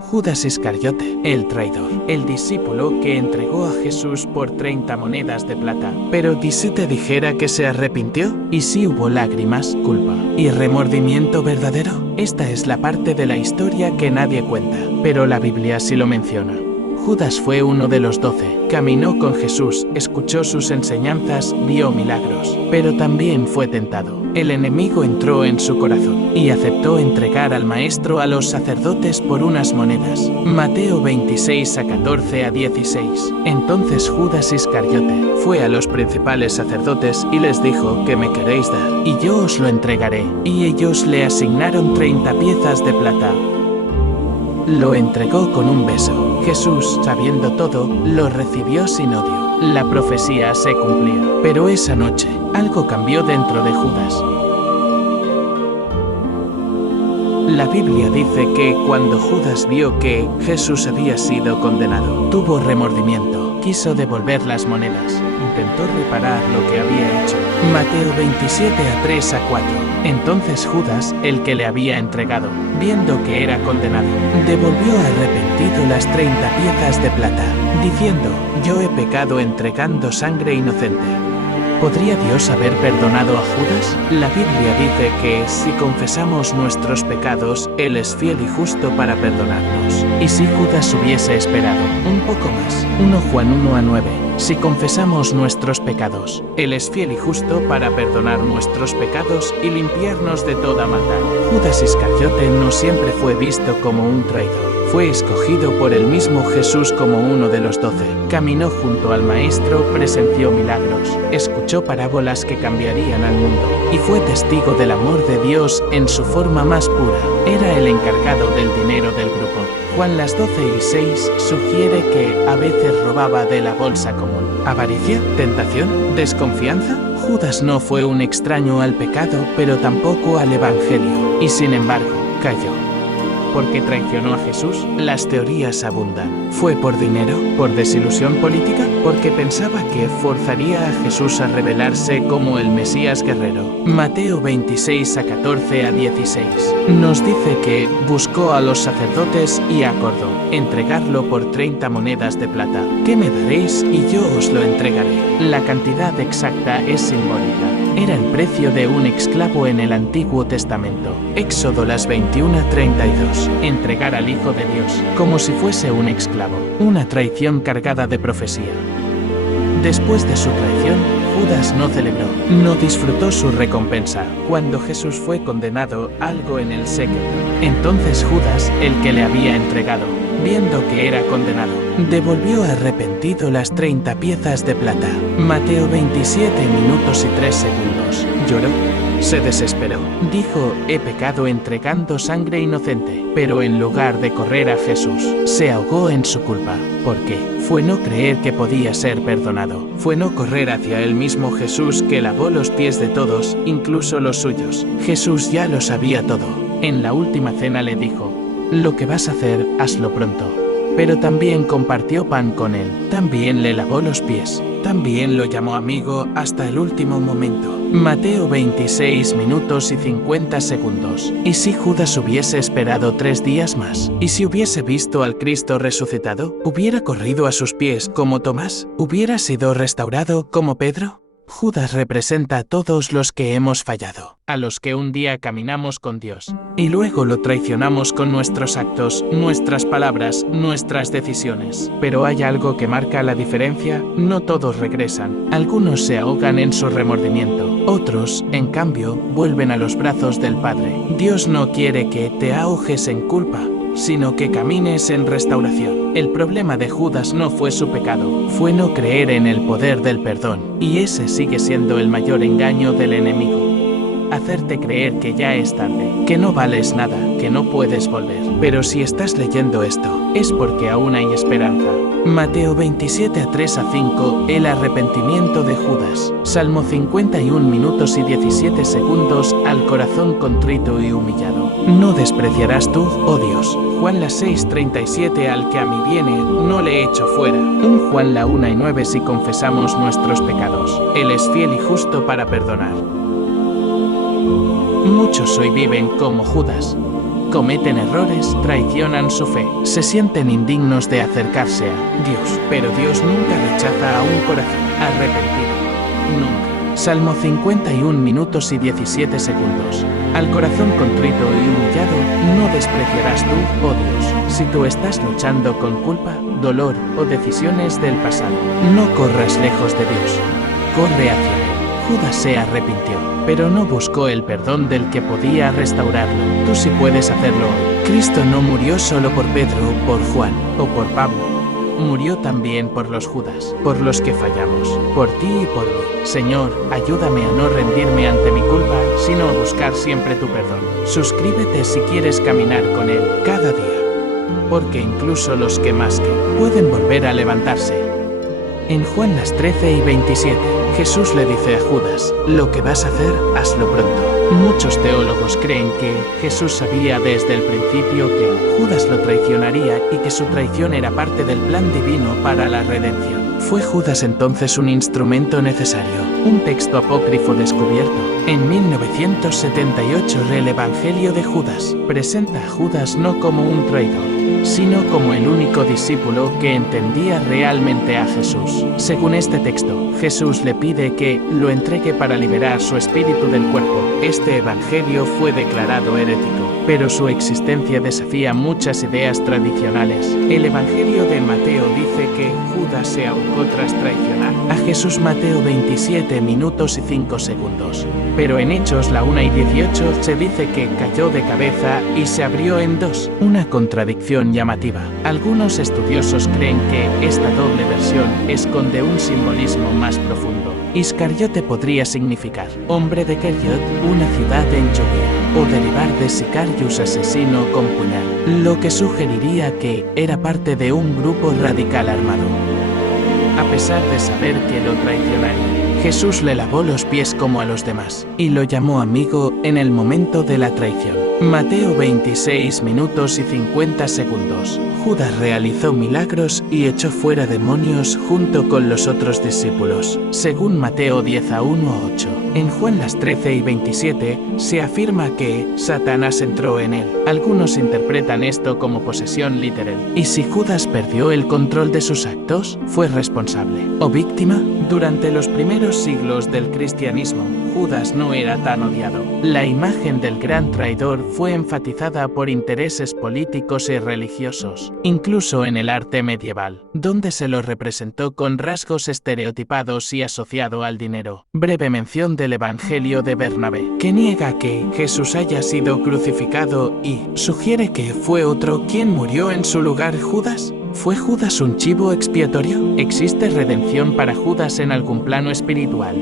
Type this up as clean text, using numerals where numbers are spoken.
Judas Iscariote, el traidor, el discípulo que entregó a Jesús por 30 monedas de plata. Pero ¿y si te dijera que se arrepintió? ¿Y si hubo lágrimas, culpa y remordimiento verdadero? Esta es la parte de la historia que nadie cuenta, pero la Biblia sí lo menciona. Judas fue uno de los 12, caminó con Jesús, escuchó sus enseñanzas, vio milagros, pero también fue tentado. El enemigo entró en su corazón y aceptó entregar al maestro a los sacerdotes por unas monedas. Mateo 26 a 14 a 16. Entonces Judas Iscariote fue a los principales sacerdotes y les dijo: ¿qué me queréis dar? Y yo os lo entregaré. Y ellos le asignaron 30 piezas de plata. Lo entregó con un beso. Jesús, sabiendo todo, lo recibió sin odio. La profecía se cumplía. Pero esa noche, algo cambió dentro de Judas. La Biblia dice que cuando Judas vio que Jesús había sido condenado, tuvo remordimiento, quiso devolver las monedas, intentó reparar lo que había hecho. Mateo 27 a 3 a 4. Entonces Judas, el que le había entregado, viendo que era condenado, devolvió arrepentido las 30 piezas de plata, diciendo: yo he pecado entregando sangre inocente. ¿Podría Dios haber perdonado a Judas? La Biblia dice que si confesamos nuestros pecados, Él es fiel y justo para perdonarnos. ¿Y si Judas hubiese esperado un poco más? 1 Juan 1 a 9. Si confesamos nuestros pecados, Él es fiel y justo para perdonar nuestros pecados y limpiarnos de toda maldad. Judas Iscariote no siempre fue visto como un traidor. Fue escogido por el mismo Jesús como uno de los 12. Caminó junto al Maestro, presenció milagros, escuchó parábolas que cambiarían al mundo y fue testigo del amor de Dios en su forma más pura. Era el encargado del dinero del grupo. Juan las 12 y 6 sugiere que a veces robaba de la bolsa común. ¿Avaricia? ¿Tentación? ¿Desconfianza? Judas no fue un extraño al pecado, pero tampoco al Evangelio, y sin embargo, cayó. ¿Por qué traicionó a Jesús? Las teorías abundan. ¿Fue por dinero? ¿Por desilusión política? ¿Porque pensaba que forzaría a Jesús a revelarse como el Mesías guerrero? Mateo 26 a 14 a 16. Nos dice que buscó a los sacerdotes y acordó entregarlo por 30 monedas de plata. ¿Qué me daréis? Y yo os lo entregaré. La cantidad exacta es simbólica. Era el precio de un esclavo en el Antiguo Testamento. Éxodo las 21:32. Entregar al Hijo de Dios, como si fuese un esclavo. Una traición cargada de profecía. Después de su traición, Judas no celebró, no disfrutó su recompensa. Cuando Jesús fue condenado, algo en él se quebró. Entonces Judas, el que le había entregado, viendo que era condenado, devolvió arrepentido las 30 piezas de plata. Mateo 27 minutos y 3 segundos. Lloró, se desesperó, dijo: he pecado entregando sangre inocente. Pero en lugar de correr a Jesús, se ahogó en su culpa. ¿Por qué? Fue no creer que podía ser perdonado. Fue no correr hacia el mismo Jesús que lavó los pies de todos, incluso los suyos. Jesús ya lo sabía todo. En la última cena le dijo: lo que vas a hacer, hazlo pronto. Pero también compartió pan con él. También le lavó los pies. También lo llamó amigo hasta el último momento. Mateo 26 minutos y 50 segundos. ¿Y si Judas hubiese esperado 3 días más? ¿Y si hubiese visto al Cristo resucitado? ¿Hubiera corrido a sus pies como Tomás? ¿Hubiera sido restaurado como Pedro? Judas representa a todos los que hemos fallado, a los que un día caminamos con Dios y luego lo traicionamos con nuestros actos, nuestras palabras, nuestras decisiones. Pero hay algo que marca la diferencia: no todos regresan. Algunos se ahogan en su remordimiento, otros, en cambio, vuelven a los brazos del Padre. Dios no quiere que te ahogues en culpa, sino que camines en restauración. El problema de Judas no fue su pecado, fue no creer en el poder del perdón, y ese sigue siendo el mayor engaño del enemigo. Hacerte creer que ya es tarde, que no vales nada, que no puedes volver. Pero si estás leyendo esto, es porque aún hay esperanza. Mateo 27 a 3 a 5, el arrepentimiento de Judas. Salmo 51 minutos y 17 segundos, al corazón contrito y humillado. No despreciarás tú, oh Dios. Juan la 6:37, al que a mí viene, no le echo fuera. 1 Juan la 1 y 9, si confesamos nuestros pecados, Él es fiel y justo para perdonar. Muchos hoy viven como Judas. cometen errores, traicionan su fe, se sienten indignos de acercarse a Dios. Pero Dios nunca rechaza a un corazón arrepentido. Nunca. Salmo 51 minutos y 17 segundos. Al corazón contrito y humillado no despreciarás tú, oh Dios. Si tú estás luchando con culpa, dolor o decisiones del pasado, no corras lejos de Dios. Corre hacia Él. Judas se arrepintió, pero no buscó el perdón del que podía restaurarlo. Tú sí puedes hacerlo hoy. Cristo no murió solo por Pedro, por Juan o por Pablo. Murió también por los Judas, por los que fallamos, por ti y por mí. Señor, ayúdame a no rendirme ante mi culpa, sino a buscar siempre tu perdón. Suscríbete si quieres caminar con Él cada día, porque incluso los que más que pueden volver a levantarse. En Juan 13:27, Jesús le dice a Judas, lo que vas a hacer, hazlo pronto. Muchos teólogos creen que Jesús sabía desde el principio que Judas lo traicionaría y que su traición era parte del plan divino para la redención. ¿Fue Judas entonces un instrumento necesario? Un texto apócrifo descubierto. En 1978 el Evangelio de Judas presenta a Judas no como un traidor, sino como el único discípulo que entendía realmente a Jesús. Según este texto, Jesús le pide que lo entregue para liberar su espíritu del cuerpo. Este evangelio fue declarado herético, pero su existencia desafía muchas ideas tradicionales. El evangelio de Mateo dice que Judas se ahorcó tras traicionar a Jesús. Mateo 27 minutos y 5 segundos. Pero en Hechos la 1:18 se dice que cayó de cabeza y se abrió en dos, una contradicción llamativa. Algunos estudiosos creen que esta doble versión esconde un simbolismo más profundo. Iscariote podría significar hombre de Keriot, una ciudad en Judea, o derivar de Sicarius, asesino con puñal, lo que sugeriría que era parte de un grupo radical armado. A pesar de saber que lo traicionaría, Jesús le lavó los pies como a los demás, y lo llamó amigo en el momento de la traición. Mateo 26 minutos y 50 segundos. Judas realizó milagros y echó fuera demonios junto con los otros discípulos, según Mateo 10:1-8. En Juan 13:27 se afirma que Satanás entró en él. Algunos interpretan esto como posesión literal. ¿Y si Judas perdió el control de sus actos? ¿Fue responsable o víctima? Durante los primeros siglos del cristianismo, Judas no era tan odiado. La imagen del gran traidor fue enfatizada por intereses políticos y religiosos, incluso en el arte medieval, donde se lo representó con rasgos estereotipados y asociado al dinero. Breve mención del Evangelio de Bernabé, que niega que Jesús haya sido crucificado y sugiere que fue otro quien murió en su lugar. ¿Judas? ¿Fue Judas un chivo expiatorio? ¿Existe redención para Judas en algún plano espiritual?